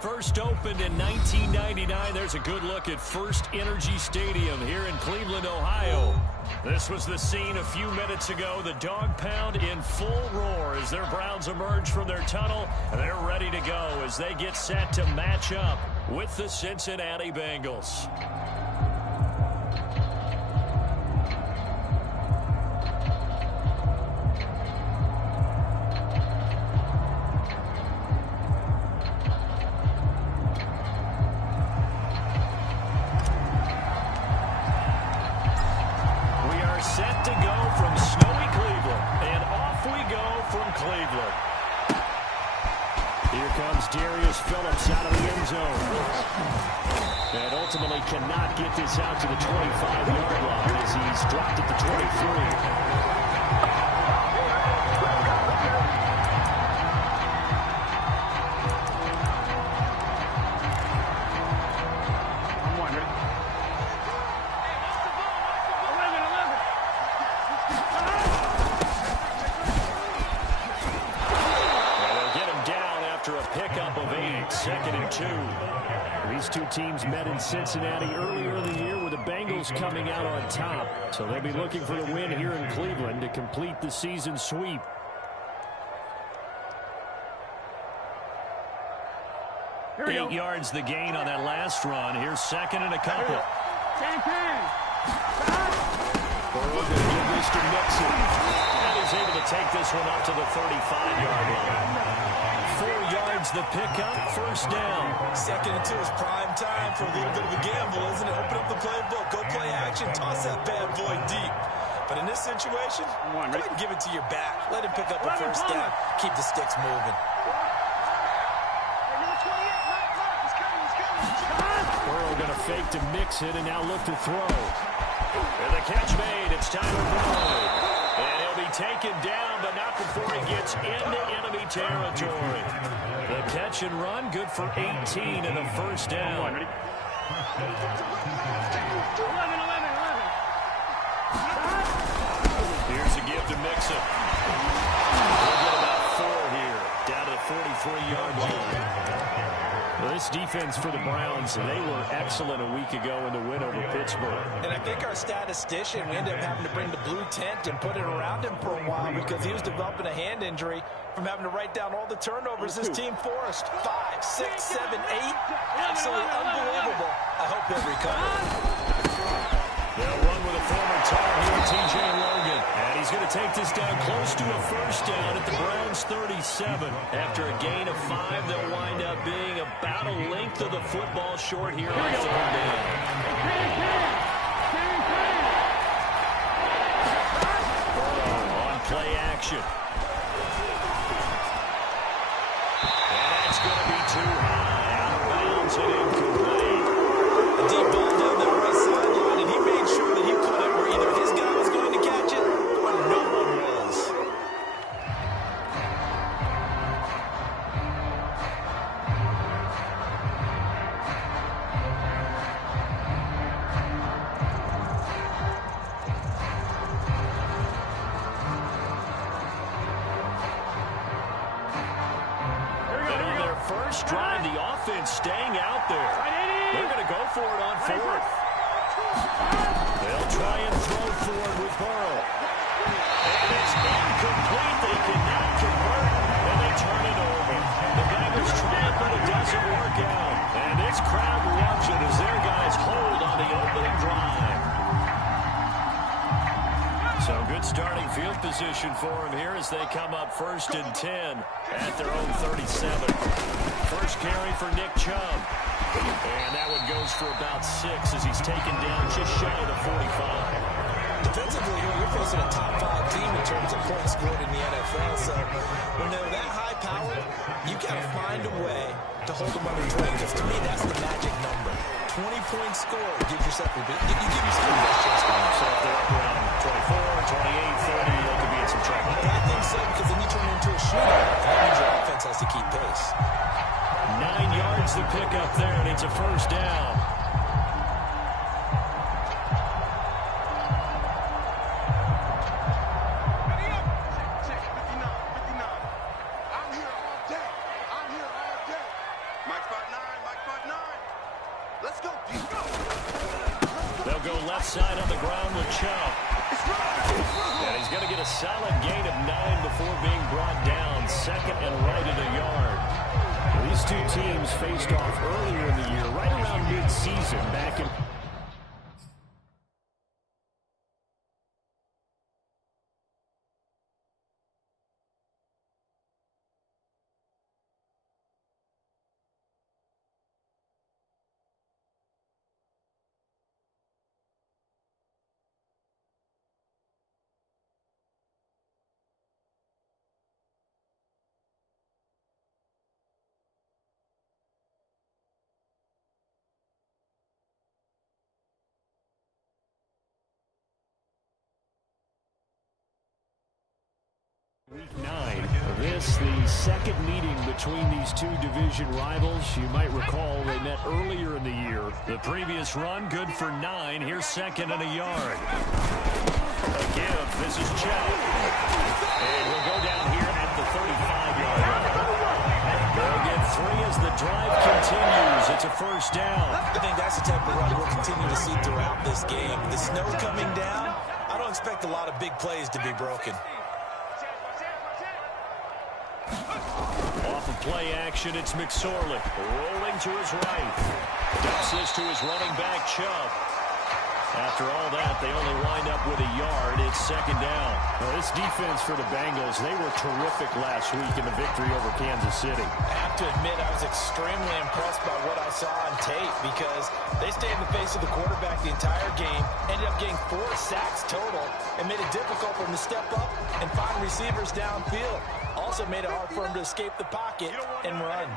First opened in 1999. There's a good look at First Energy Stadium here in Cleveland, Ohio. This was the scene a few minutes ago. The dog pound in full roar as their Browns emerge from their tunnel. And they're ready to go as they get set to match up with the Cincinnati Bengals. Set to go from snowy Cleveland, and off we go from Cleveland. Here comes Darius Phillips out of the end zone. And ultimately cannot get this out to the 25-yard line as he's dropped at the 23. Second and 2. These two teams met in Cincinnati earlier in the year with the Bengals coming out on top. So they'll be looking for the win here in Cleveland to complete the season sweep. Eight yards the gain on that last run. Here's second and a couple. Burrow going to give this to Mixon. And he's able to take this one up to the 35-yard line. 4 yards the pickup, first down. Second and 2 is prime time for a little bit of a gamble, isn't it? Open up the playbook, go play action, toss that bad boy deep. But in this situation, go ahead and give it to your back. Let him pick up a first down. Keep the sticks moving. Burrow going to fake to mix it and now look to throw. And the catch made. It's Tyler Boyd. And he'll be taken down, but not before he gets into enemy territory. The catch and run, good for 18 and a first down. Here's a give to Mixon. We'll get about 4 here, down to the 43-yard line. Well, this defense for the Browns, they were excellent a week ago in the win over Pittsburgh. And I think our statistician, we ended up having to bring the blue tent and put it around him for a while because he was developing a hand injury from having to write down all the turnovers this team forced. 5, 6, 7, 8. Absolutely unbelievable. I hope he'll recover. They'll run with a former Tar here, T.J. Logan. And he's going to take this down close to a first down at the Browns' 37. After a gain of 5, they'll wind up being about a length of the football short here on third down. Burrow on play action. And that's going to be too high. Out of bounds and incomplete. A deep ball down that right sideline, and he made sure that he put it where either his guy was going to catch it or no one was. And on their first drive, the offense staying out there. They're going to go for it on 4th. They'll try and throw for it with Burrow. And it's incomplete. They cannot convert, and they turn it over. The Bengals try it, but it doesn't work out. And this crowd loves it as their guys hold on the opening drive. So good starting field position for them here as they come up 1st and 10 at their own 37. First carry for Nick Chubb. And that one goes for about 6 as he's taken down just shy of the 45. Defensively, you're facing a top 5 team in terms of points scored in the NFL. So when they're that high powered, you got to find a way to hold them under 20. Because to me, that's the magic number. 20 points scored. Give yourself a bit. You give yourself the best chance. So if they're up around 24, 28, 30, they could be in some trouble. I think so, because then you turn it into a shootout. That means your offense has to keep pace. 9 yards to pick up there, and it's a first down. I'm here all day. Mike Fox. Let's go. They'll go left side on the ground with Chubb. And he's going to get a solid gain of 9 before being brought down. Second and right at a yard. These two teams faced off earlier in the year, right around mid-season, back in... Week 9. This, the second meeting between these two division rivals. You might recall they met earlier in the year. The previous run, good for 9. Here's second and a yard. A give. This is Chubb. And he'll go down here at the 35-yard line. They'll get 3 as the drive continues. It's a first down. I think that's the type of run we'll continue to see throughout this game. The snow coming down, I don't expect a lot of big plays to be broken. Off of play action, it's McSorley rolling to his right. Dumps this to his running back, Chubb. After all that, they only wind up with a yard. It's second down. Now, this defense for the Bengals, they were terrific last week in the victory over Kansas City. I have to admit, I was extremely impressed by what I saw on tape because they stayed in the face of the quarterback the entire game, ended up getting 4 sacks total, and made it difficult for them to step up and find receivers downfield. Also made it hard for them to escape the pocket and run.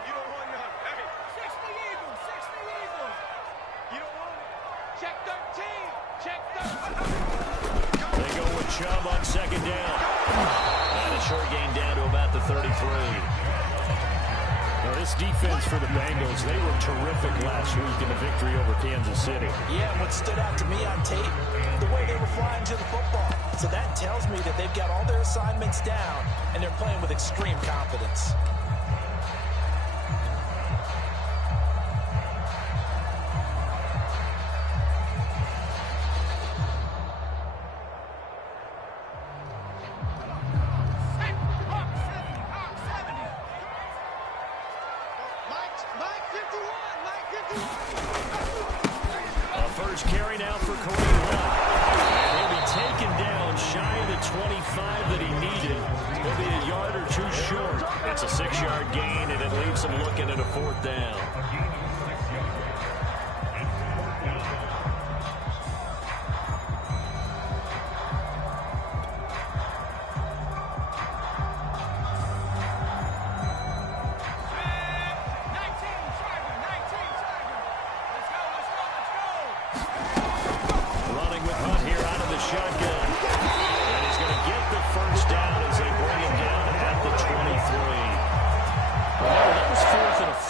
They go with Chubb on second down. And a short gain down to about the 33. Now, this defense for the Bengals, they were terrific last week in the victory over Kansas City. Yeah, and what stood out to me on tape, the way they were flying to the football. So that tells me that they've got all their assignments down, and they're playing with extreme confidence. First carry now for Kareem Hunt. And he'll be taken down shy of the 25 that he needed. He'll be a yard or 2 short. It's a 6-yard gain, and it leaves him looking at a 4th down.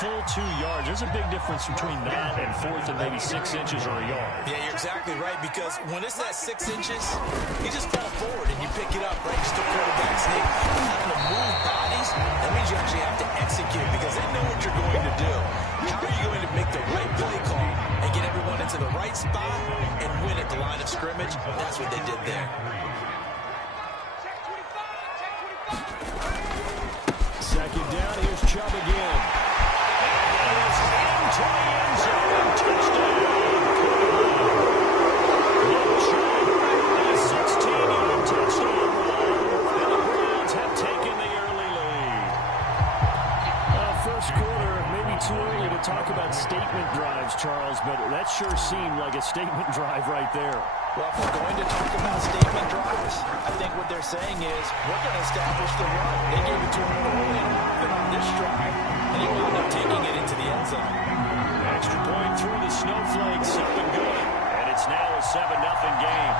Full 2 yards. There's a big difference between that and 4th and maybe 6 inches or a yard. Yeah, you're exactly right, because when it's that 6 inches, you just fall forward and you pick it up, right? Just a quarterback sneak. Having to move bodies, that means you actually have to execute because they know what you're going to do. How are you going to make the right play call and get everyone into the right spot and win at the line of scrimmage? That's what they did there. Second down, here's Chubb again. To the end zone, touchdown. Chubb, a 16-yard touchdown run, and the Browns have taken the early lead. First quarter, maybe too early to talk about statement drives, Charles, but that sure seemed like a statement drive right there. Well, if we're going to talk about statement drives, I think what they're saying is we're going to establish the run. They gave it to him early and often on this drive, and he wound up taking it into the end zone. Extra point through the snowflakes, up and good. And it's now a 7-0 game.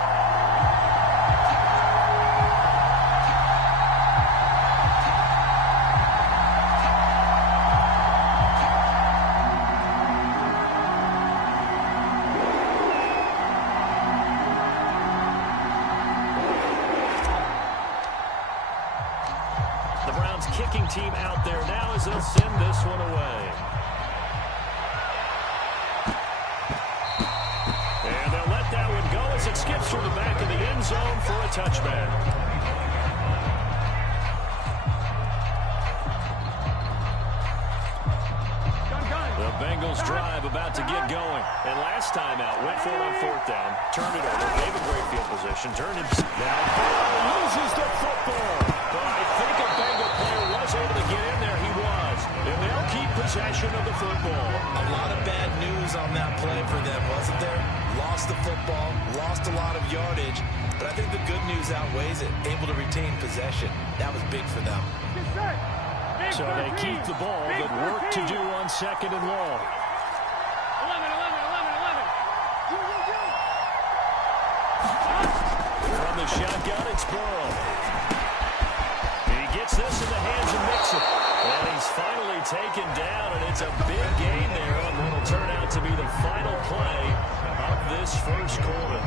The Browns kicking team out there now as they'll send this one away. end zone for a touchback. The Bengals drive about to get going. And last time out, went for it on fourth down, turned it over, gave a great field position, turned it down, loses the football. But I think a Bengal player was able to get in there. He was. And they'll keep possession of the football. A lot of bad news on that play for them, wasn't there? Lost the football, lost a lot of yardage. But I think the good news outweighs it. Able to retain possession. That was big for them. So they keep the ball, but work to do on second and long. 11. From the shotgun, it's Burrow. He gets this in the hands of Mixon. And he's finally taken down, and it's a big gain there on what will turn out to be the final play of this first quarter.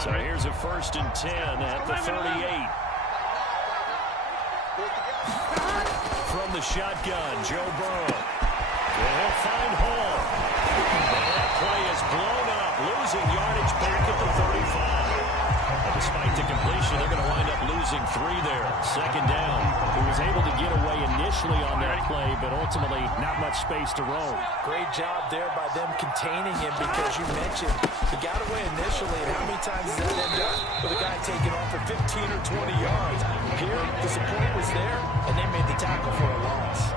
So here's a 1st and 10 at the 38. From the shotgun, Joe Burrow. And he'll find Hall. And that play is blown up, losing yardage back at the 35. And despite the completion, they're going to wind up losing 3 there. Second down. He was able to get away initially on that play, but ultimately not much space to roam. Great job there by them containing him, because you mentioned he got away initially, and how many times does that end up with a guy taking off for 15 or 20 yards? Here, the support was there, and they made the tackle for a loss.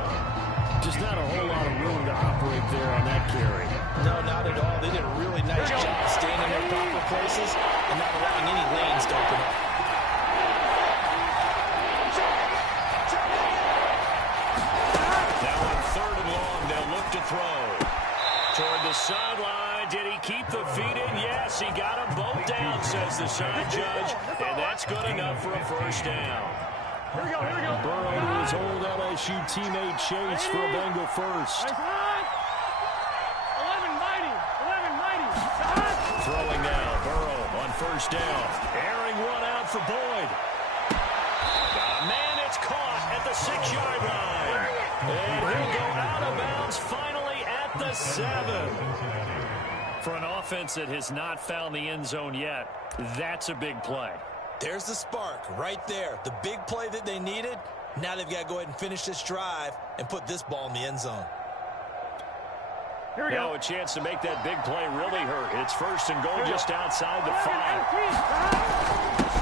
Just not a whole lot of room to operate there on that carry. No, not at all. They did a really nice job staying in their proper places and not allowing any lanes to open up. Now on 3rd and long, they'll look to throw. Toward the sideline, did he keep the feet in? Yes, he got them both down, says the side judge, and that's good enough for a 1st down. Here we go. Burrow to his old LSU teammate Chase for a Bengal first. 11 mighty. Throwing now, Burrow on 1st down. Airing one out for Boyd. Man, it's caught at the 6-yard line. And he'll go out of bounds finally at the 7. For an offense that has not found the end zone yet, that's a big play. There's the spark right there. The big play that they needed. Now they've got to go ahead and finish this drive and put this ball in the end zone. Here we go. Now a chance to make that big play really hurt. It's 1st and goal just outside the 5.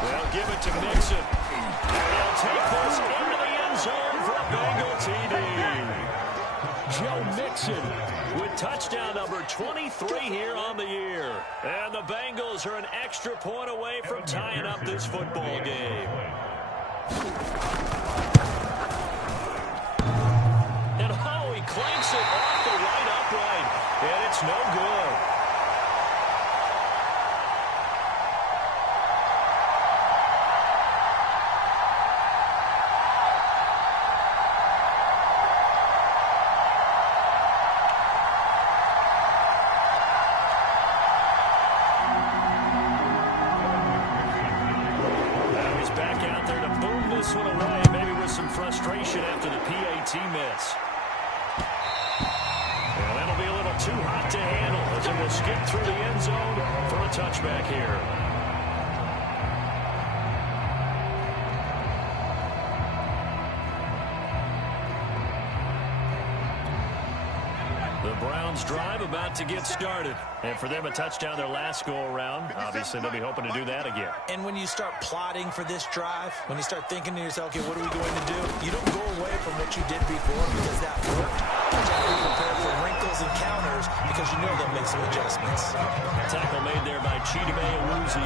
They'll give it to Mixon. And he'll take this into the end zone for a Bengal TD. Joe Mixon with touchdown number 23 here on the year. And the Bengals are an extra point away from tying up this football game. And oh, he clanks it off the right upright. And it's no good. Frustration after the PAT miss. And that'll be a little too hot to handle as it will skip through the end zone for a touchback here. The Browns drive about to get started. And for them, a touchdown their last go-around. Obviously, they'll be hoping to do that again. And when you start plotting for this drive, when you start thinking to yourself, okay, what are we going to do? You don't go away from what you did before because that worked. You have to be prepared for wrinkles and counters because you know they'll make some adjustments. Tackle made there by Chidime Awuzie.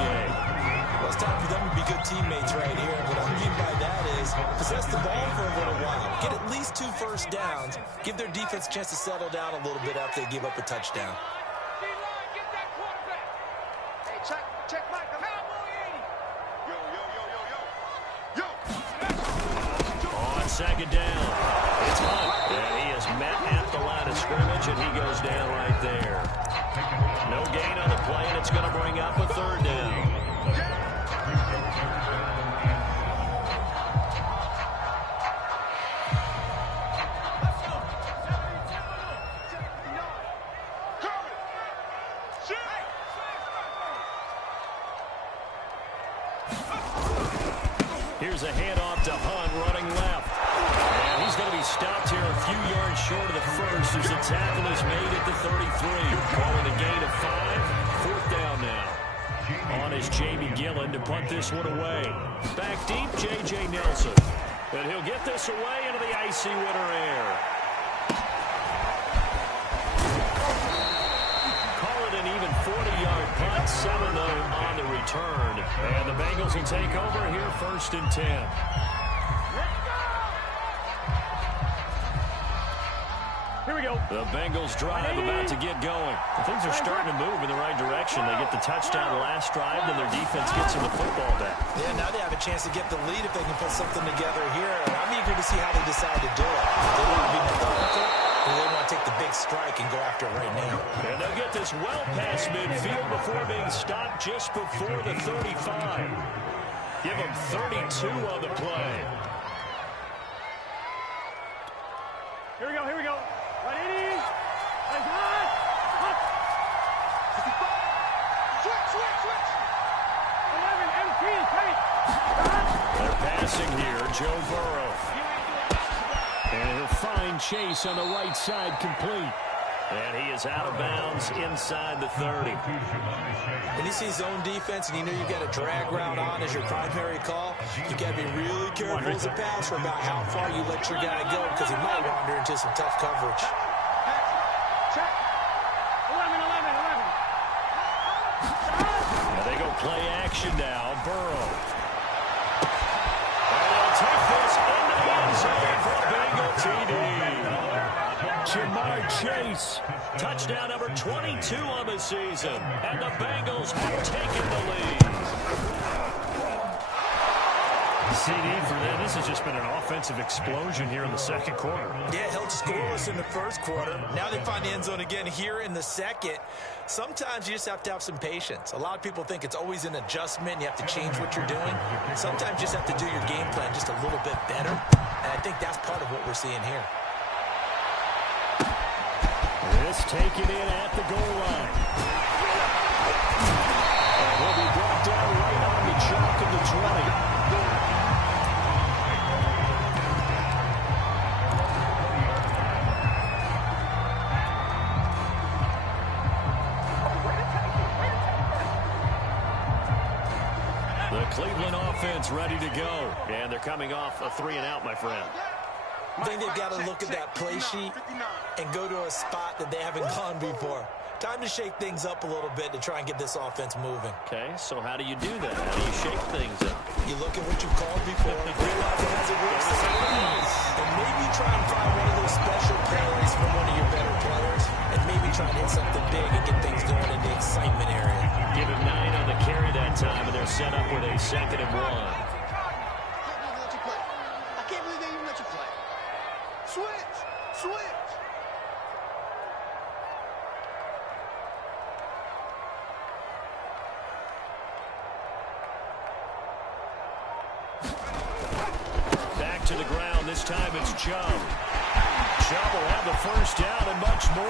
Well, it's time for them to be good teammates right here. What I mean by that is possess the ball for a little while. Get at least 2 first downs. Give their defense a chance to settle down a little bit after they give up a touchdown. Hey, check Mike. Cowboy 80. Yo. On 2nd down, it's Hunt. And he is met at the line of scrimmage, and he goes down right there. No gain on the play, and it's going to bring up a third down. Here's a handoff to Hunt running left. And he's going to be stopped here a few yards short of the first as the tackle is made at the 33. Calling a gain of 5. Fourth down now. On is Jamie Gillen to punt this one away. Back deep, J.J. Nelson. And he'll get this away into the icy winter air. Call it an even 40-yard punt. 7 though on the return. And the Bengals will take over here, 1st and 10. Here we go. The Bengals drive about to get going. Things are starting to move in the right direction. They get the touchdown last drive, then their defense gets them the football back. Yeah, now they have a chance to get the lead if they can put something together here. And I'm eager to see how they decide to do it. They want to be methodical, or they want to take the big strike and go after it right now. And they'll get this well past midfield before being stopped just before the 35. Give them 32 on the play. Here we go, here we go. 180. Hot. Switch. 11, MT, tight. They're passing here, Joe Burrow. And he'll find Chase on the right side complete. And he is out of bounds inside the 30. When you see zone defense and you know you got a drag route on as your primary call, you got to be really careful as a passer about how far you let your guy go because he might wander into some tough coverage. Check. 11. And they go play action now. Burrow. And they'll take this into the end zone for a Bengal TD. Jamar Chase, touchdown number 22 on the season, and the Bengals have taken the lead. CD for them. This has just been an offensive explosion here in the second quarter. Yeah, held scoreless in the first quarter. Now they find the end zone again here in the second. Sometimes you just have to have some patience. A lot of people think it's always an adjustment. You have to change what you're doing. Sometimes you just have to do your game plan just a little bit better, and I think that's part of what we're seeing here. This taken in at the goal line. And he'll be brought down right on the chalk of the 20. The Cleveland offense ready to go. And they're coming off a 3-and-out, my friend. I think they've got to look at that play sheet and go to a spot that they haven't gone before. Time to shake things up a little bit to try and get this offense moving. Okay, so how do you do that? How do you shake things up? You look at what you've called before, realize it hasn't worked sometimes, and maybe try and find one of those special plays from one of your better players, and maybe try and hit something big and get things going in the excitement area. Give him 9 on the carry that time, and they're set up with a 2nd and 1. Switch. Back to the ground. This time it's Chubb. Chubb will have the first down and much more.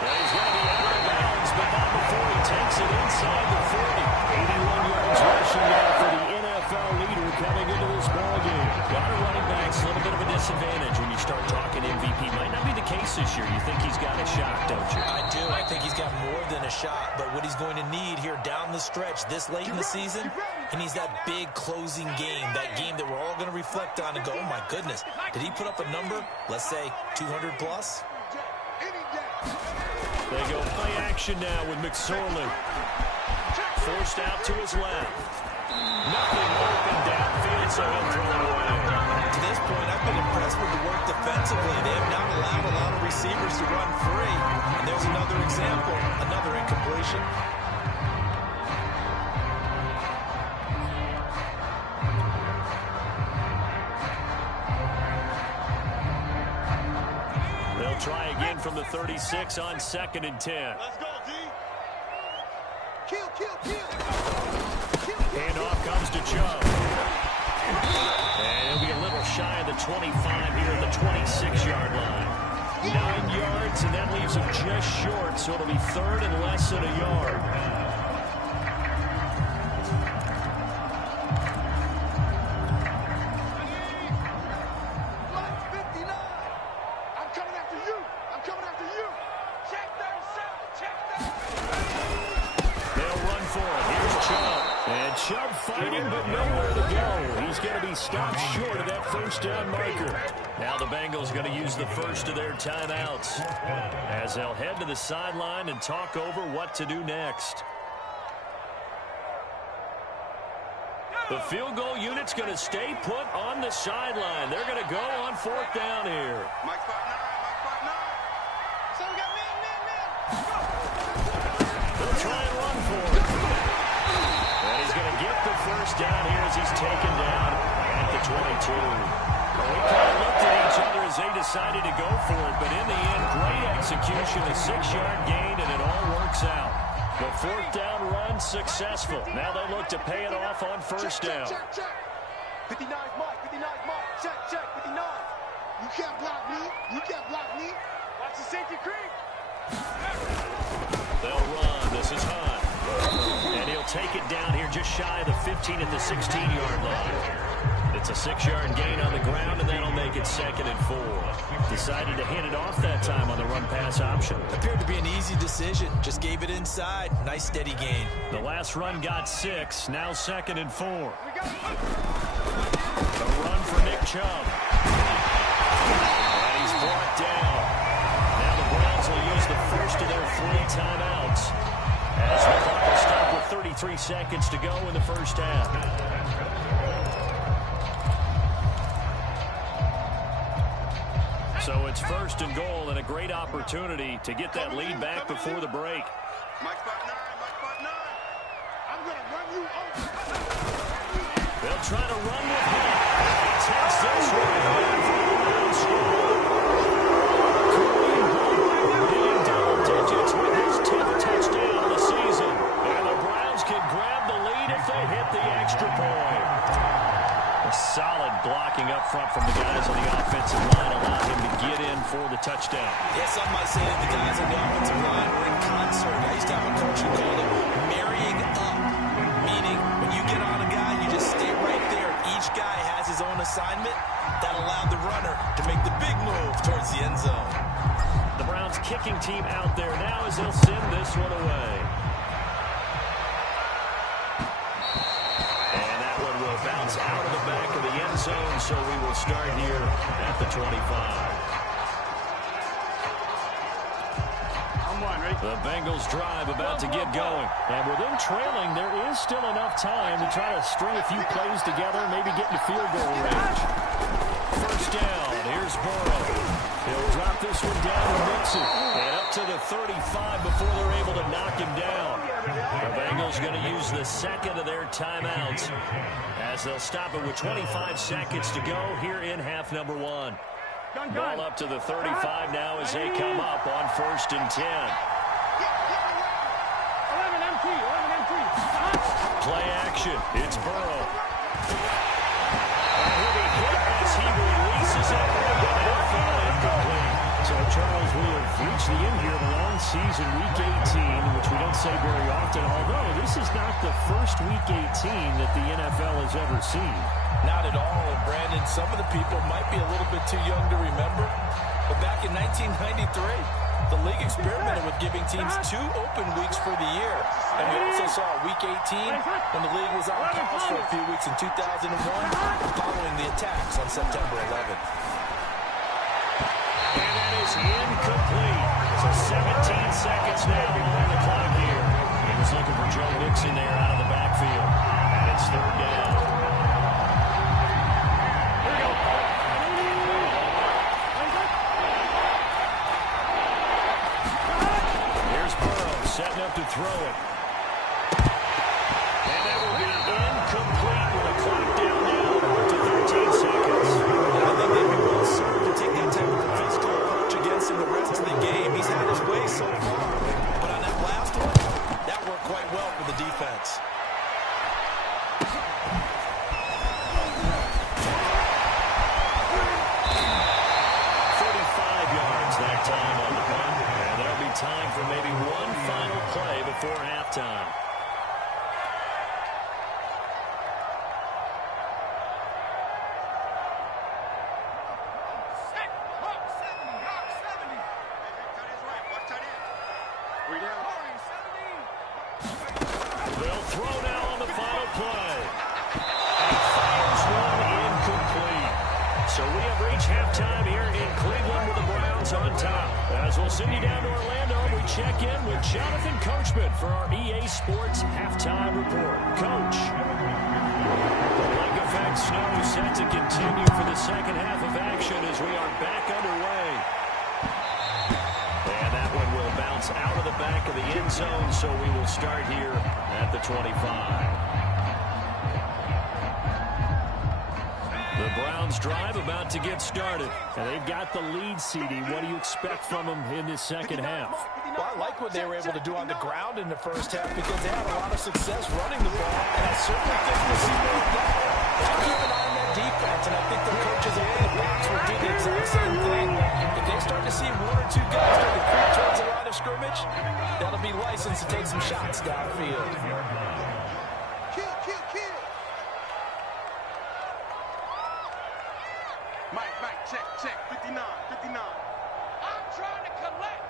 And he's going to be out of bounds, but not before he takes it inside the 40. 81 yards rushing now for the NFL leader coming into this ballgame. Got a running back's a little bit of a disadvantage when you start talking MVP. Might not be the case this year. You think he's got a shot, don't you? I do. I think he's got more than a shot, but what he's going to need here down the stretch this late in the season, he needs that big closing game, that game that we're all going to reflect on and go, oh my goodness, did he put up a number, let's say 200 plus? They go play action now with McSorley. Forced out to his left. Nothing open downfield, so he'll throw it away. To this point, I've been impressed with the work defensively. They have not allowed a lot of receivers to run free. And there's another example, another incompletion. They'll try again from the 36 on 2nd and 10. Let's go, D. Kill. Handoff comes to Chubb. And he'll be a little shy of the 25 here at the 26-yard line. 9 yards, and that leaves him just short, so it'll be 3rd and less than a yard. Chubb fighting, but nowhere to go. He's going to be stopped short of that first down marker. Now the Bengals going to use the first of their timeouts as they'll head to the sideline and talk over what to do next. The field goal unit's going to stay put on the sideline. They're going to go on 4th down here. Mike 5-9. So we got man. They'll try and run for it. And he's going to get the first down here as he's taken down at the 22. We kind of looked at each other as they decided to go for it, but in the end, great execution, a 6-yard gain, and it all works out. The 4th down run successful. Now they look to pay it off on first down. Check. 59 Mike. Check. 59. You can't block me. Watch the safety creep. They'll run. This is Hunt. And he'll take it down here just shy of the 15 at the 16-yard line. It's a 6-yard gain on the ground, and that'll make it 2nd and 4. Decided to hand it off that time on the run-pass option. Appeared to be an easy decision. Just gave it inside. Nice steady gain. The last run got 6. Now 2nd and 4. A run for Nick Chubb. And he's brought down. Now the Browns will use the first of their 3 timeouts, as the clock will stop with 33 seconds to go in the first half. So it's 1st and goal, and a great opportunity to get that lead back before the break. Mike 5-9. I'm going to run you over. They'll try to run with him. He takes this right away from the Browns score. In double digits with his 10th touchdown of the season. And the Browns can grab the lead if they hit the extra point. A solid blocking up front from the guys on the offensive line allowed him to get in for the touchdown. Yes, some might say that the guys on the offensive line were in concert. I used to have a coach who called it marrying up, meaning when you get on a guy, you just stay right there. Each guy has his own assignment. That allowed the runner to make the big move towards the end zone. The Browns kicking team out there now as they'll send this one away. And that one will bounce out of the back of the end zone, so we will start here at the 25. The Bengals drive about to get going. And with them trailing, there is still enough time to try to string a few plays together, maybe get into field goal range. First down, here's Burrow. He'll drop this one down and mix it. And up to the 35 before they're able to knock him down. The Bengals going to use the 2nd of their timeouts as they'll stop it with 25 seconds to go here in half number 1. Ball up to the 35 now as they come up on 1st and 10. Play action. It's Burrow. And he'll be hit as he releases it. And fell incomplete. So, Charles, we have reached the end here of the long season, Week 18, which we don't say very often, although this is not the first Week 18 that the NFL has ever seen. Not at all, and Brandon, some of the people might be a little bit too young to remember, but back in 1993, the league experimented with giving teams 2 open weeks for the year. And we also saw Week 18 when the league was on pause for a few weeks in 2001 following the attacks on September 11th. And that is incomplete. So 17 seconds now on the clock here. He was looking for Joe Mixon there out of the backfield. And it's 3rd down. Setting up to throw it. And that will be incomplete with a clock down now to 13 seconds. I think they'd be well served to take that type of a physical approach against him the rest of the game. He's before halftime. They'll throw now on the final play. And fires one incomplete. So we have reached halftime here in Cleveland with the Browns on top. As we'll send you down to Orlando, we check in with Jonathan Coachman for our EA Sports Halftime Report. Coach. The lake effect snow set to continue for the second half of action as we are back underway. And that one will bounce out of the back of the end zone, so we will start here at the 25. The Browns drive about to get started. And they've got the lead, CD. What do you expect from them in this second half? Well, I like what they were able to do on the ground in the first half because they had a lot of success running the ball. And I certainly think we'll see more of that. Keep an eye on that defense, and I think the coaches in the box will do the exact same thing. If they start to see one or two guys start to creep towards the line of scrimmage, that'll be licensed to take some shots downfield. Check, 59. I'm trying to collect.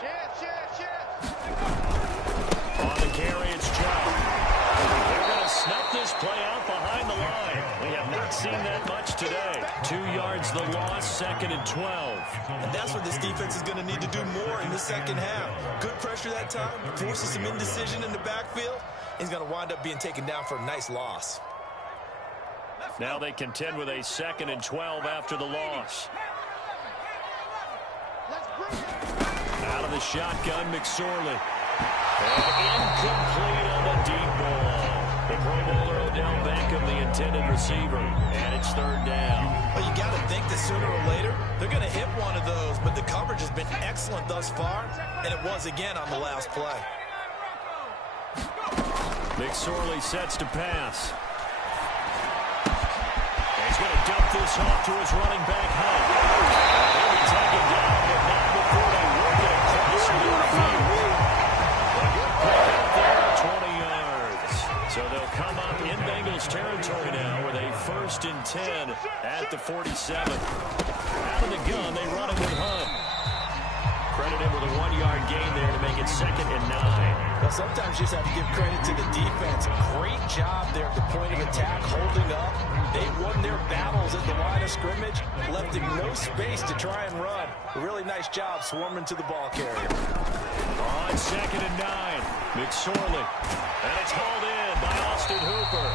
Yes. On the carry, it's Joe. They're going to snuff this play out behind the line. We have not seen that much today. 2 yards the loss, 2nd and 12. And that's what this defense is going to need to do more in the second half. Good pressure that time, forces some indecision in the backfield. He's going to wind up being taken down for a nice loss. Now they contend with a 2nd and 12 after the loss. Out of the shotgun, McSorley. And incomplete on the deep ball. The Pro Bowler Odell Beckham, the intended receiver. And it's 3rd down. Well, you got to think that sooner or later, they're going to hit one of those. But the coverage has been excellent thus far. And it was again on the last play. McSorley sets to pass. He's going to dump this off to his running back, Hunt. He'll be taken down, but not before they work it across midfield. Out there, 20 yards. So they'll come up in Bengals territory now with a 1st and 10 at the 47. Out of the gun, they run it with Hunt. Credit him with a 1-yard gain there to make it 2nd and 9. Well, sometimes you just have to give credit to the defense. Great job there at the point of attack, holding up. They won their battles at the line of scrimmage, left him no space to try and run. A really nice job swarming to the ball carrier. On 2nd and 9, McSorley. And it's hauled in by Austin Hooper.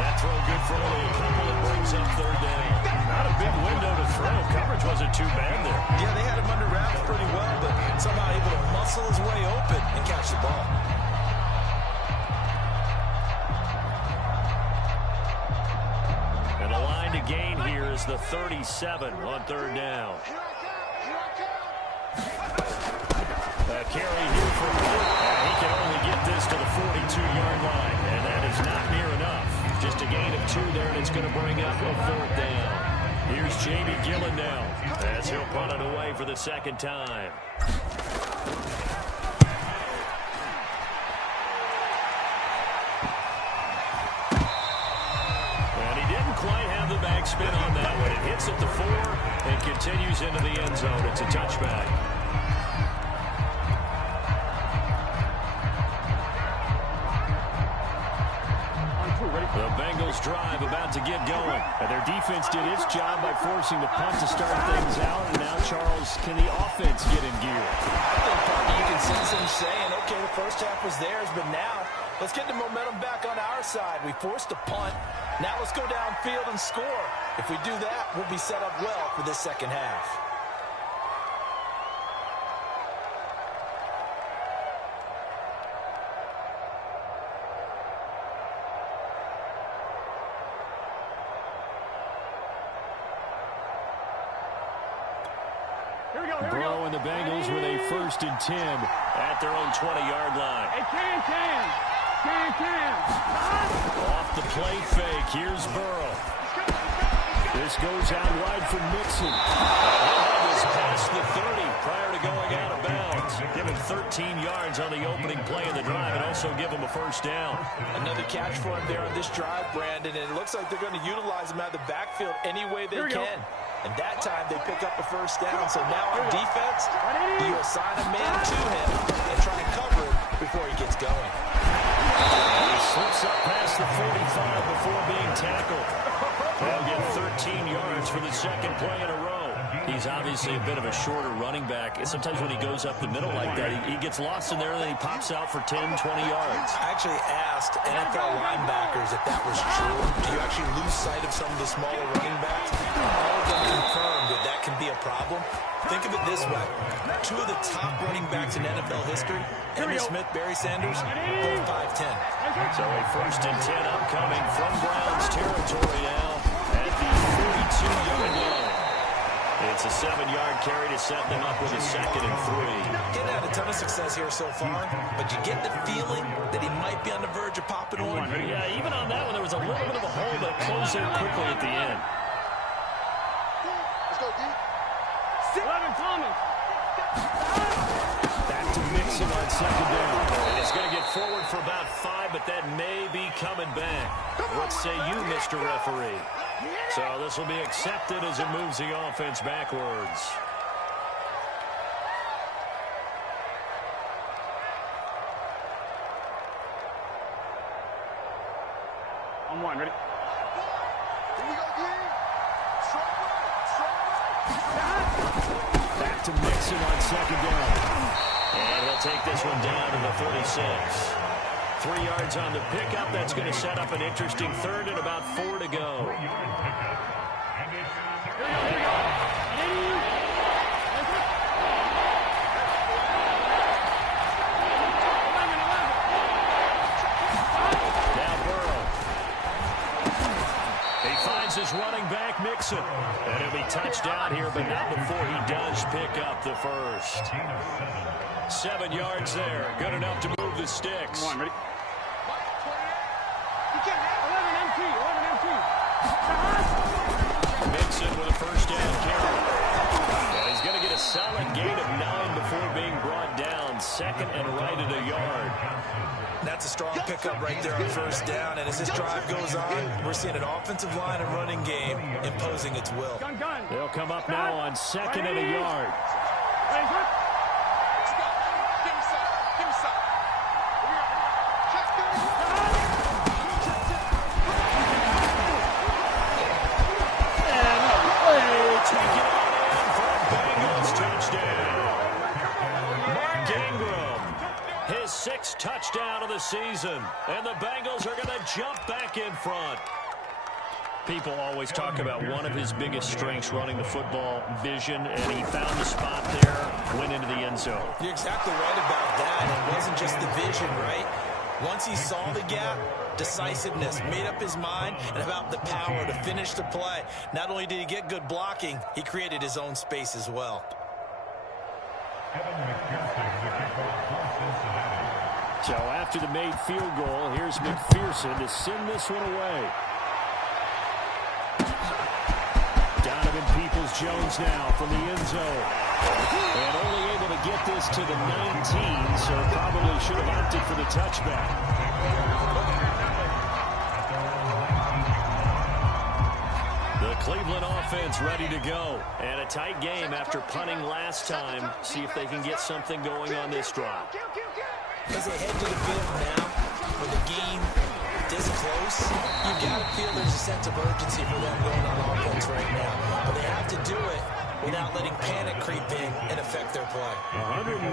That throw good for only a couple. It brings up 3rd down. Not a big window to throw. Coverage wasn't too bad there. Yeah, they had him under wraps pretty well, but somehow able to muscle his way open and catch the ball. And the line to gain here is the 37 on 3rd down. A carry here for Wood. He can only get this to the 42-yard line, and that is not near enough. Just a gain of 2 there, and it's going to bring up a 4th down. Here's Jamie Gillen now as he'll punt it away for the 2nd time. And he didn't quite have the backspin on that one. It hits at the 4 and continues into the end zone. It's a touchback. The Bengals drive about to get going. And their defense did its job by forcing the punt to start things out. And now, Charles, can the offense get in gear? I think probably you can sense them saying, okay, the first half was theirs, but now let's get the momentum back on our side. We forced a punt. Now let's go downfield and score. If we do that, we'll be set up well for this second half. Burrow and the Bengals with a 1st and 10 at their own 20-yard line. Hey, Off the play fake, here's Burrow. This goes out wide for Mixon. He'll have this past the 30 prior to going out of bounds. give him 13 yards on the opening play of the drive and also give him a first down. Another catch for him there on this drive, Brandon, and it looks like they're going to utilize him out of the backfield any way they can. And that time they pick up a first down. So now on defense, you assign a man to him and try and cover it before he gets going. He slips up past the 45 before being tackled. They'll get 13 yards for the second play in a row. He's obviously a bit of a shorter running back. Sometimes when he goes up the middle like that, he gets lost in there and then he pops out for 10, 20 yards. I actually asked NFL linebackers if that was true. Do you actually lose sight of some of the smaller running backs? All of them confirmed that that can be a problem. Think of it this way. Two of the top running backs in NFL history, Emmitt Smith, Barry Sanders, both 5'10". So a 1st and 10 upcoming from Browns territory now at the 42-yard line. It's a 7-yard carry to set them up with a 2nd and 3. Getting had a ton of success here so far, but you get the feeling that he might be on the verge of popping one. Yeah, even on that one, there was a little bit of a hole that closed in quickly at the end. Let's go, D. 11 Thomas. Back to Mixon on 2nd down. And he's going to get forward for about 5, but that may be coming back. What say you, Mr. Referee? So this will be accepted as it moves the offense backwards. On one, ready? Here we go, D. Strong right. Back to Mixon on 2nd down. And he'll take this one down to the 46. 3 yards on the pickup. That's going to set up an interesting 3rd and about 4 to go. Now Burrow. He finds his running back, Mixon. And he'll be touchdown here, but not before he does pick up the 1st. 7 yards there. Good enough to move the sticks. One, ready? 11 MT. Mixon with a 1st down carry. And he's going to get a solid gain of 9 before being brought down. 2nd and right at a yard. That's a strong pickup right there on 1st down. And as this drive goes on, we're seeing an offensive line and running game imposing its will. They'll come up now on 2nd and a yard. His 6th touchdown of the season, and the Bengals are going to jump back in front. People always talk about one of his biggest strengths, running the football, vision, and he found the spot there, went into the end zone. You're exactly right about that. It wasn't just the vision, right? Once he saw the gap, decisiveness, made up his mind, and about the power to finish the play. Not only did he get good blocking, he created his own space as well. So after the made field goal, here's McPherson to send this one away. Donovan Peoples-Jones now from the end zone. And only able to get this to the 19, so probably should have opted for the touchback. The Cleveland offense ready to go. And a tight game after punting last time. See if they can get something going on this drive. As they head to the field now, with the game this close, you've got to feel there's a sense of urgency for them going on offense right now. But they have to do it without letting panic creep in and affect their play. 119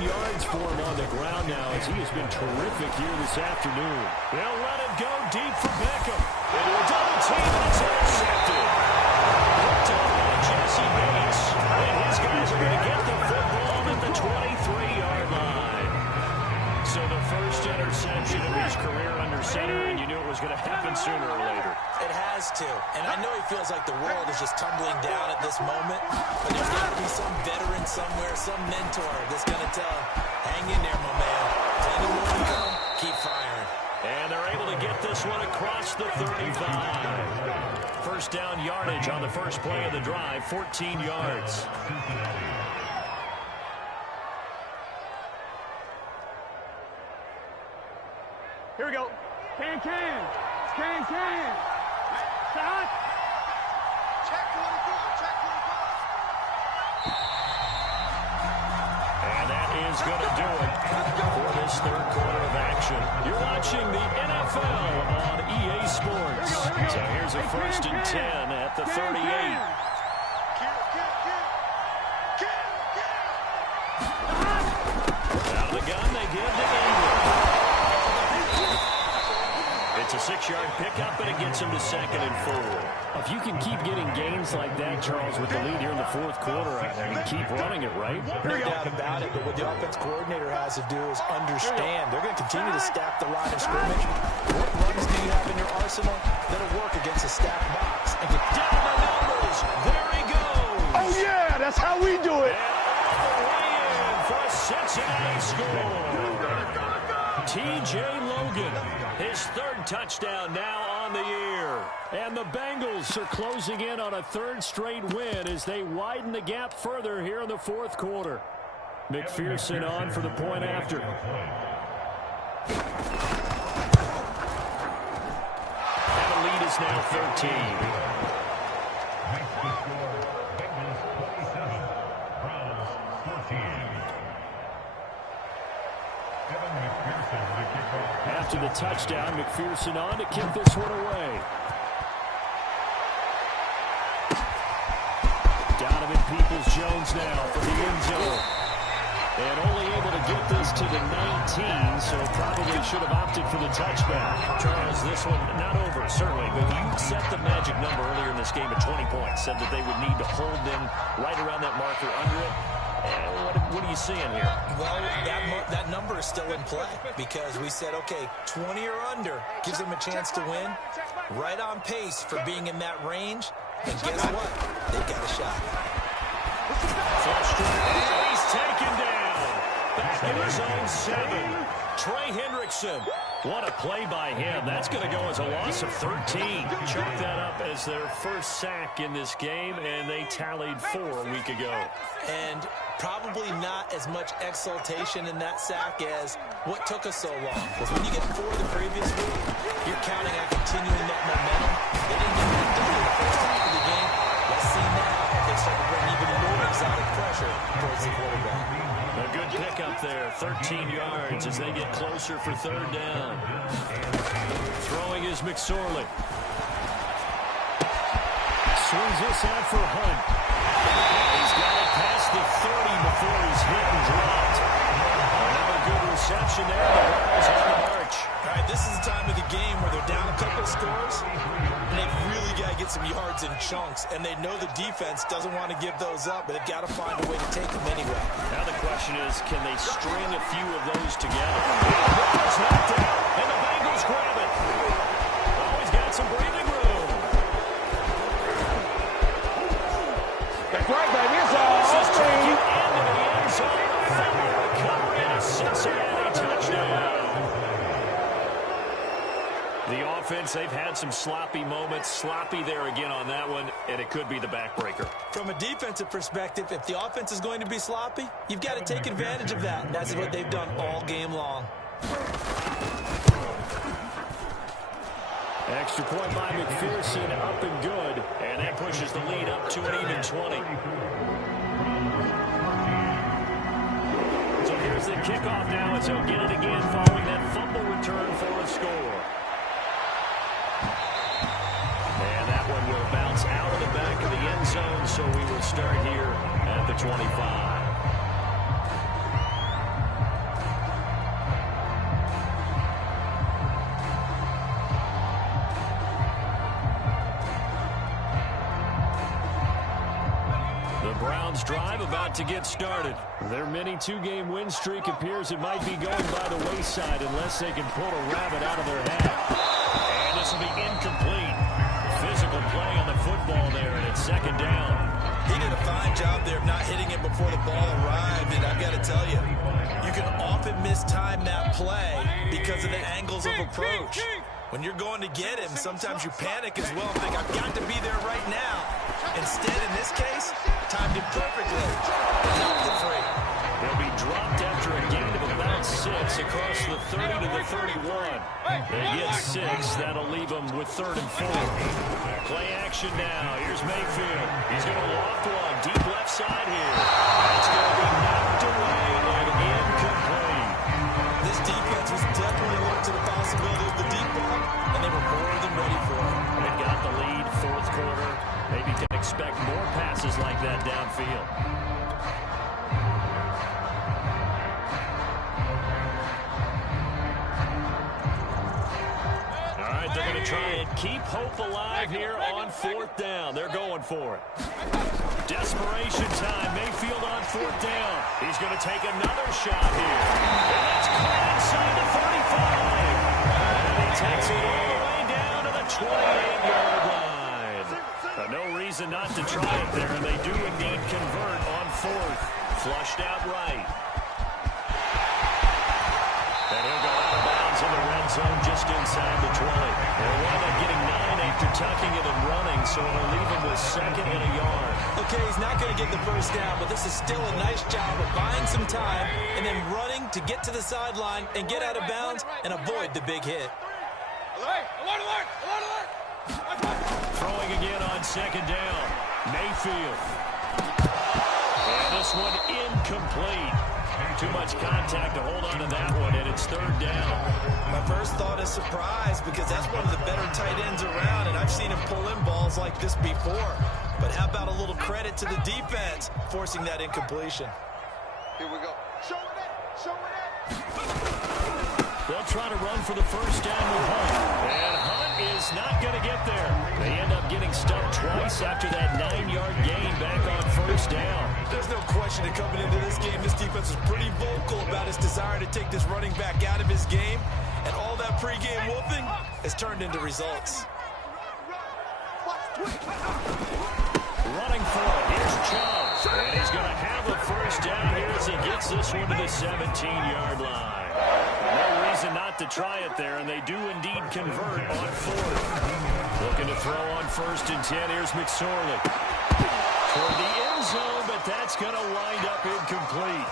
yards for him on the ground now as he has been terrific here this afternoon. They'll let him go deep for Beckham. Into a double team, and it's intercepted. Picked up by Jesse Bates. And his guys are going to get the football at the 23-yard line. So the first interception of his career under center, and you knew it was going to happen sooner or later. It has to. And I know he feels like the world is just tumbling down at this moment, but there's got to be some veteran somewhere, some mentor that's going to tell him, hang in there, my man. Plenty more to come. Keep firing. And they're able to get this one across the 35. First down yardage on the first play of the drive, 14 yards. Here we go. Can. Shot. Check 24. Check 24. And that is going to do it for this third quarter of action. You're watching the NFL on EA Sports. So here's a 1st and 10 at the 38. Out of the gun, they give to Ingram. It's a 6-yard pickup, and it gets him to 2nd and 4. If you can keep getting gains like that, Charles, with the lead here in the 4th quarter, I mean, keep running it, right? No doubt about it, but what the offense coordinator has to do is understand they're going to continue to stack the line of scrimmage. What runs do you have in your arsenal that'll work against a stacked box? And get Down the numbers. There he goes. Oh, yeah, that's how we do it. And all the way in for a Cincinnati score. T.J. Logan, his 3rd touchdown now on the year. And the Bengals are closing in on a 3rd straight win as they widen the gap further here in the 4th quarter. McPherson on for the point after. And the lead is now 13. After the touchdown, McPherson on to kick this one away. Donovan Peoples-Jones now for the end zone. And only able to get this to the 19, so probably should have opted for the touchback. Charles, this one not over, certainly, but you set the magic number earlier in this game at 20 points. Said that they would need to hold them right around that marker under it. What are you seeing here? Well, that number is still in play because we said, okay, 20 or under gives them a chance to win. Right on pace for being in that range. And guess what? They've got a shot. He's taken down. Back in his own 7. Trey Hendrickson. What a play by him. That's going to go as a loss of 13. Chalk that up as their 1st sack in this game, and they tallied 4 a week ago. And probably not as much exultation in that sack as what took us so long. Because when you get 4 the previous week, you're counting on continuing that momentum. They didn't get that done in the first half of the game. Let's see now if they start to bring even more exotic pressure towards the quarterback. A good pickup there, 13 yards as they get closer for 3rd down. Throwing is McSorley. Swings this out for Hunt. He's got it past the 30 before he's hit and dropped. Another good reception there. The Bengals on the march. All right, this is the time of the game where they're down a couple of scores, and they've really got to get some yards in chunks, and they know the defense doesn't want to give those up, but they've got to find a way to take them anyway. Now the question is, can they string a few of those together? It's knocked out, and the Bengals grab it. Oh, he's got some breathing room. That's right, baby. It's all This is taken into the end zone. Fumble recovery and a Cincinnati touchdown. The offense, they've had some sloppy moments. Sloppy there again on that one, and it could be the backbreaker. From a defensive perspective, if the offense is going to be sloppy, you've got to take advantage of that. And that's what they've done all game long. Extra point by McPherson, up and good. And that pushes the lead up to an even 20. So here's the kickoff now as they'll get it again following that fumble return for a score. And that one will bounce out of the back of the end zone, so we will start here at the 25. Drive about to get started. Their mini 2-game win streak appears it might be going by the wayside unless they can pull a rabbit out of their hat. And this will be incomplete. Physical play on the football there, and it's 2nd down. He did a fine job there of not hitting it before the ball arrived, and I've got to tell you, you can often mistime that play because of the angles of approach. When you're going to get him, sometimes you panic as well and think, I've got to be there right now. Instead, in this case, timed it perfectly. Knocked it free. He'll be dropped after a gain of about 6 6 across the 30 to the 31. They get 6. That'll leave them with 3rd and 4. Play action now. Here's Mayfield. He's going to loft one deep left side here. It's going to be knocked away and incomplete. This defense was definitely alert to the possibility of the deep ball, and they were more than ready for it. They've got the lead, 4th quarter. Maybe can expect more passes like that downfield. All right, they're going to try and keep hope alive here on 4th down. They're going for it. Desperation time. Mayfield on 4th down. He's going to take another shot here. And that's caught inside the 35. And he takes it all the way down to the 28-yard line. No reason not to try it there, and they do indeed convert on 4th. Flushed out right. And he'll go out of bounds in the red zone just inside the 20. They'll wind up getting 9 after tucking it and running, so it'll leave him with 2nd and a yard. Okay, he's not going to get the first down, but this is still a nice job of buying some time and then running to get to the sideline and get out of bounds and avoid the big hit. Throwing again on 2nd down. Mayfield. And this one incomplete. Too much contact to hold on to that one, and it's 3rd down. My first thought is surprise because that's one of the better tight ends around, and I've seen him pull in balls like this before. But how about a little credit to the defense forcing that incompletion? Here we go. Show it up. Show it up. They'll try to run for the first down with Hunt. And Hunt is not going to get there. They end up getting stumped twice after that 9-yard gain back on 1st down. There's no question that coming into this game, this defense was pretty vocal about his desire to take this running back out of his game. And all that pregame whooping has turned into results. Running for it. Here's Chubb. And he's going to have a first down here as he gets this one to the 17-yard line. No reason not to try it there, and they do indeed convert on 4th. Looking to throw on 1st and 10. Here's McSorley. Toward the end zone, but that's going to wind up incomplete.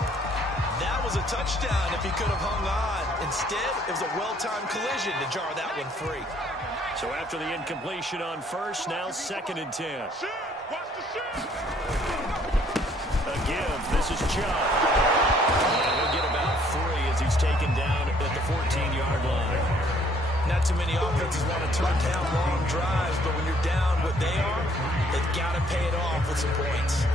That was a touchdown if he could have hung on. Instead, it was a well-timed collision to jar that one free. So after the incompletion on 1st, now 2nd and 10. A give. This is Chubb. And he'll get about 3 as he's taken down at the 14-yard line. Not too many offenses want to turn down long drives, but when you're down what they are, they've got to pay it off with some points.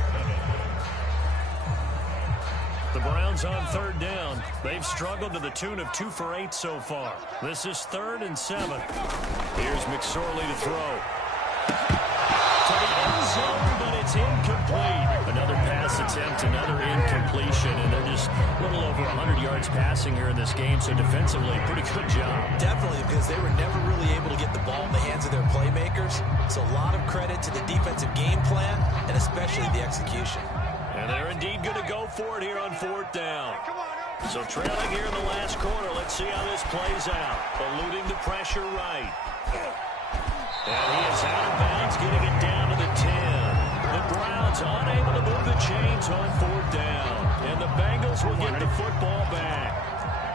The Browns on 3rd down. They've struggled to the tune of 2 for 8 so far. This is 3rd and 7. Here's McSorley to throw. To the end zone, but it's incomplete. Another pass attempt, another incompletion, and they're just a little over 100 yards passing here in this game, so defensively, pretty good job. Definitely, because they were never really able to get the ball in the hands of their playmakers, so a lot of credit to the defensive game plan, and especially the execution. And they're indeed going to go for it here on 4th down. So trailing here in the last quarter, let's see how this plays out. Eluding the pressure right. And he is out of bounds, getting it down to the 10. The Browns unable to move the chains on 4th down. And the Bengals will get the football back.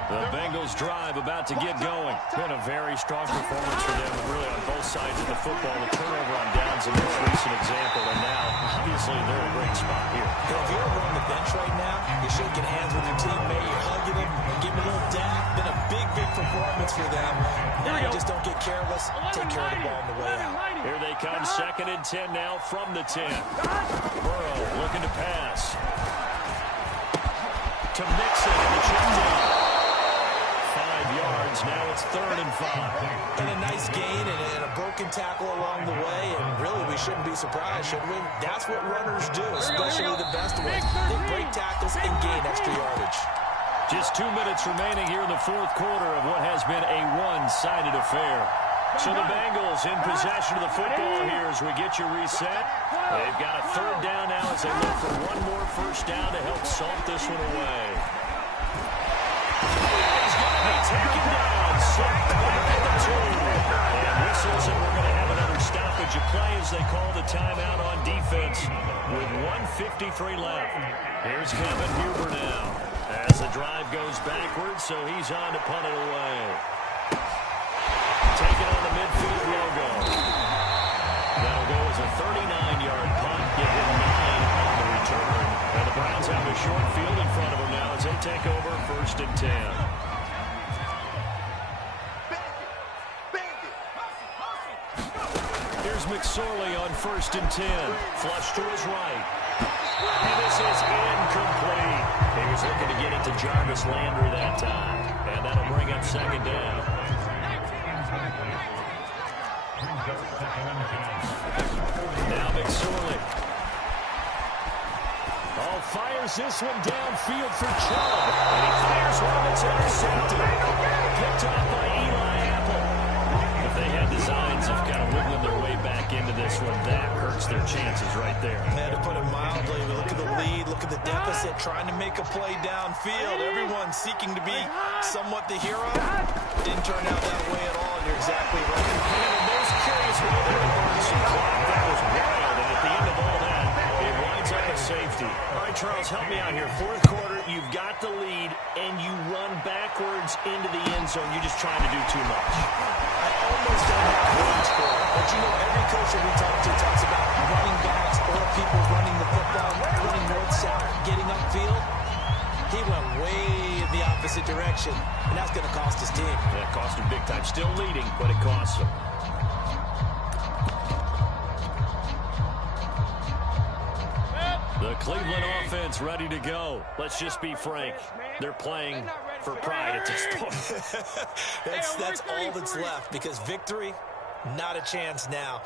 The Bengals drive about to get going. Been a very strong performance for them, really on both sides of the football. The turnover on downs in the most recent example, and now, obviously, they're in a great spot here. If you're over on the bench right now, you're shaking hands with your teammate, you're hugging him, you're giving him a little dap. Been a big, big performance for them. Now you just don't get careless, take care of the ball on the way out. Here they come, 2nd and 10 now from the 10. Burrow looking to pass. To Mixon in the check down. 5 yards, now it's 3rd and 5. And a nice gain and a broken tackle along the way, and really we shouldn't be surprised, should we? That's what runners do, especially the best ones. They break tackles and gain extra yardage. Just 2 minutes remaining here in the 4th quarter of what has been a one-sided affair. So the Bengals in possession of the football here as we get you reset. They've got a 3rd down now as they look for one more first down to help salt this one away. He's going to be taken down, sacked back at the 2. And whistles, and we're going to have another stoppage of play as they call the timeout on defense with 1:53 left. Here's Kevin Huber now as the drive goes goes backwards, so he's on to punt it away. Taking on the midfield logo. That'll go as a 39-yard punt. Give him 9 on the return. And the Browns have a short field in front of them now as they take over 1st and 10. Here's McSorley on 1st and 10. Flush to his right. And this is incomplete. He was looking to get it to Jarvis Landry that time. And that'll bring up 2nd down. Now McSorley. Oh, fires this one downfield for Chubb. And he fires one that's intercepted. Picked off by Eli Apple. If they had designs of kind of wiggling their way back into this one, that hurts their chances right there. Man, to put it mildly, look at the lead, look at the deficit, trying to make a play downfield. Everyone seeking to be somewhat the hero. Didn't turn out that way at all, and you're exactly right. And those carries were there to burn some clock. That was wild, and at the end of all that, it winds up a safety. All right, Charles, help me out here. 4th quarter, you've got the lead, and you run backwards into the end zone. You're just trying to do too much. I almost don't have words for it, but you know every coach that we talk to talks about running backs or people running the football, running north-south, getting upfield. He went way in the opposite direction, and that's going to cost his team. That cost him big time. Still leading, but it costs him. The Cleveland offense ready to go. Let's just be frank. They're playing for pride at this point. That's all that's left, because victory, not a chance now.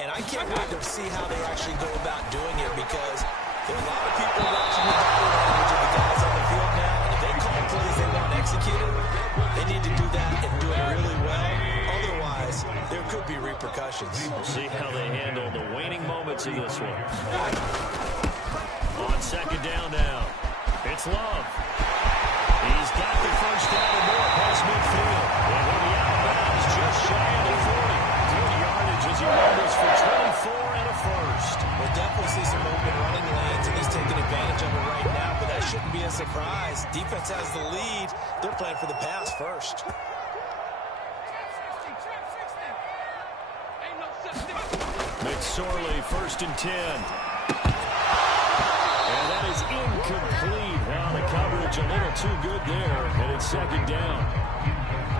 And I can't wait to see how they actually go about doing it, because there are a lot of people watching the body language of the guys on the field now. And if they call plays they want executed, they need to do that and do it really well. Otherwise, there could be repercussions. We'll see how they handle the waning moments of this one. On 2nd down now, it's Love. He's got the 1st down and more past midfield. And he'll be out of bounds just shy of the 40. Good yardage as he rumbles for 24 and a 1st. We'll definitely see some open running lanes, and he's taking advantage of it right now, but that shouldn't be a surprise. Defense has the lead. They're playing for the pass first. McSorley, 1st and 10. And that is incomplete. Now the coverage a little too good there, and it's 2nd down.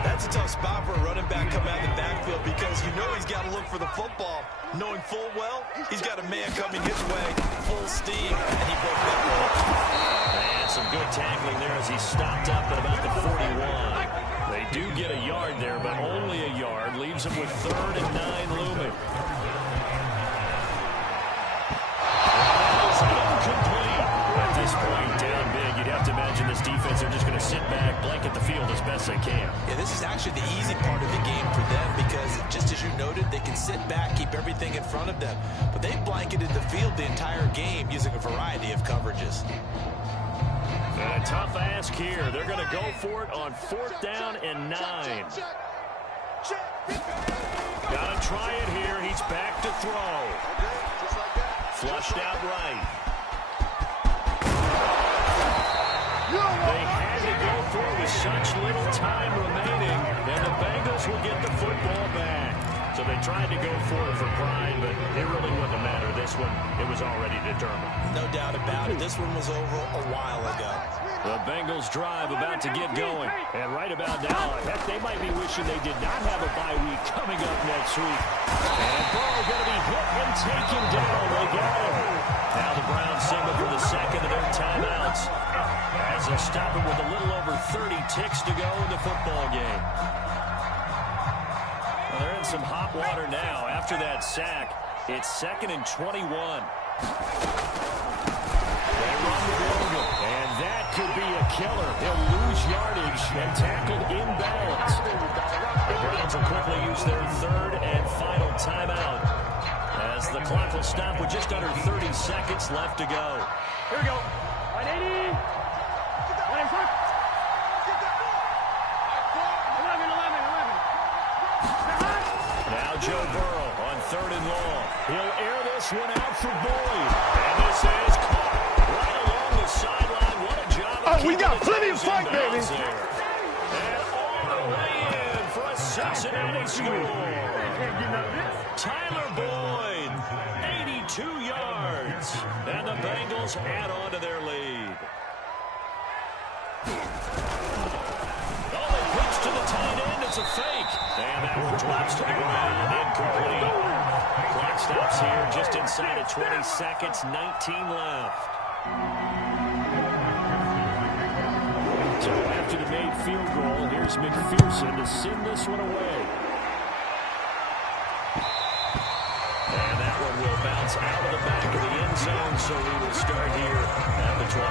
That's a tough spot for a running back coming out of the backfield, because you know he's got to look for the football, knowing full well he's got a man coming his way, full steam, and he broke that roll. And some good tackling there as he stopped up at about the 41. They do get a yard there, but only a yard. Leaves him with 3rd and 9 looming. Incomplete. At this point, down big, you'd have to imagine this defense are just going to sit back, blanket the field as best they can. Yeah, this is actually the easy part of the game for them, because just as you noted, they can sit back, keep everything in front of them. But they blanketed the field the entire game using a variety of coverages. And a tough ask here. They're going to go for it on 4th down and 9. Got to try it here. He's back to throw. Flushed out right. They had to go for it with such little time remaining, and the Bengals will get the football back. So they tried to go for it for pride, but it really wouldn't matter. This one, it was already determined. No doubt about it. This one was over a while ago. The Bengals drive about to get going. And right about now, heck, they might be wishing they did not have a bye week coming up next week. And Burrow going to be hit and taken down. They got him. Now the Browns signal for the 2nd of their timeouts, as they'll stop it with a little over 30 ticks to go in the football game. Well, they're in some hot water now. After that sack, it's 2nd and 21. They run the logo, and that could be a killer. He'll lose yardage and tackled inbounds. The Browns will quickly use their 3rd and final timeout, as the clock will stop with just under 30 seconds left to go. Here we go. 180. One in front. 11. Now Joe Burrow on 3rd and long. He'll air this one out for Boyd. And this is caught right along the sideline. What a job of We got plenty of fight, baby. And all the way in for a Cincinnati score. Tyler Boyd, 82 yards. And the Bengals add on to their lead. Oh, they pitch to the tight end. It's a fake. And that one drops to the ground. Incomplete. Clock stops here just inside of 20 seconds. 19 left. So after the made field goal, here's McPherson to send this one away. And that one will bounce out of the back of the end zone, so we will start here at the 25.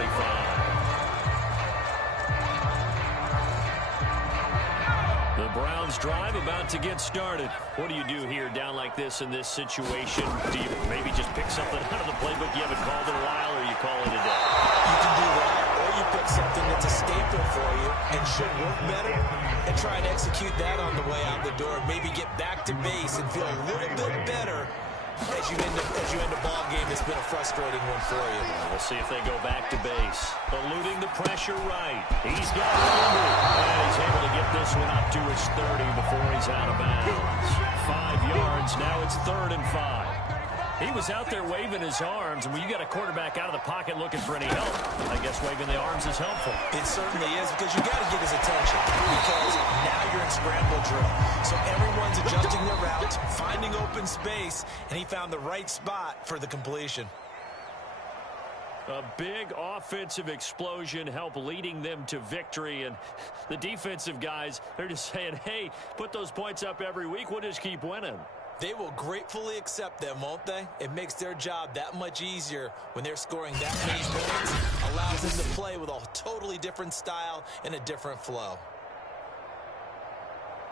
The Browns drive about to get started. What do you do here down like this in this situation? Do you maybe just pick something out of the playbook you haven't called in a while, or you call it a day? You can do that, or you pick something that's a staple for you and should work better and try and execute that on the way out the door. Maybe get back to base and feel a little bit better as you end a ball game that's been a frustrating one for you. We'll see if they go back to base. Eluding the pressure right. He's got Henry. And he's able to get this one up to his 30 before he's out of bounds. 5 yards. Now it's 3rd and 5. He was out there waving his arms, and when you got a quarterback out of the pocket looking for any help, I guess waving the arms is helpful. It certainly is, because you got to get his attention, because now you're in scramble drill. So everyone's adjusting their route, finding open space, and he found the right spot for the completion. A big offensive explosion helped leading them to victory, and the defensive guys, they're just saying, hey, put those points up every week, we'll just keep winning. They will gratefully accept them, won't they? It makes their job that much easier when they're scoring that many points. Allows them to play with a totally different style and a different flow.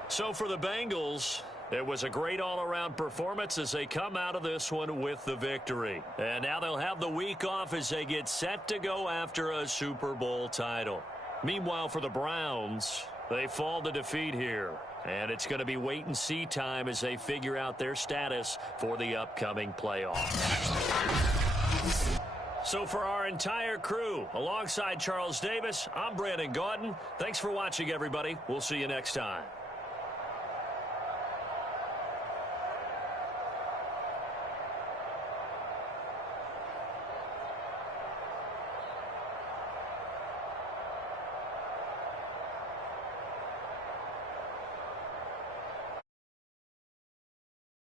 So for the Bengals, it was a great all-around performance as they come out of this one with the victory. And now they'll have the week off as they get set to go after a Super Bowl title. Meanwhile, for the Browns, they fall to defeat here. And it's going to be wait-and-see time as they figure out their status for the upcoming playoffs. So for our entire crew, alongside Charles Davis, I'm Brandon Gaudin. Thanks for watching, everybody. We'll see you next time.